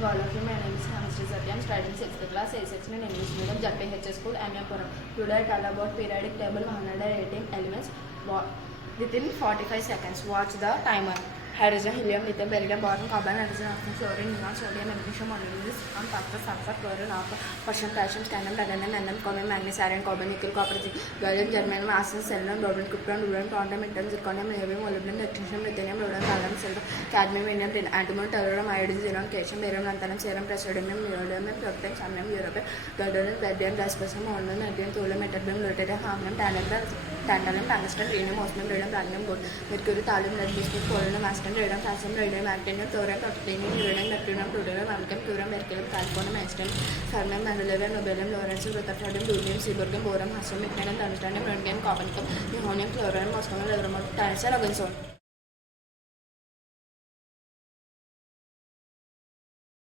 morning, all of you. My name is Hamster Satya. I am studying 6th class, A section in English medium, JPH School, Amyapuram. Today I tell about periodic table 118 elements within 45 seconds. Watch the timer. Hydrogen, helium, lithium, beryllium, boron, carbon, nitrogen, oxygen, fluorine, neon, sodium, magnesium, manganese, phosphorus, sulfur, chlorine, potassium, calcium, scandium, titanium, aluminum, chromium, manganese, iron, carbon, nickel, copper, zinc, gallium, germanium, arsen, selenium, rhodium, krypton, uranus, thorium, titanium, zirconium, niobium, molybdenum, technetium, lithium, rhodium, gallium, silver, cadmium, indium, tin, antimony, tellurium, iodine, xenon, calcium, barium, lanthanum, cerium, praseodymium, neodymium, praseodymium, samnium, europium, gadolinium, vanadium, dysprosium, molybdenum, erbium, thulium, ytterbium, lutetium, hafnium, tantalum, tungsten, rhenium, osmium, radium, platinum, gold, mercury, thallium, lead, bismuth, polonium, arsenic, radium, calcium, radium, actinium, thorium, titanium, uranium, neptunium, plutonium, ammonium, curium, berkelium, californium, einstein, fermium, mendelevium, nobelium, lawrence, rutherfordium, deuterium, seaborgium, boron, hafnium, tungsten, röntgen, carbon, nihonium, chlorine, moscow, livermore, tungsten, argon.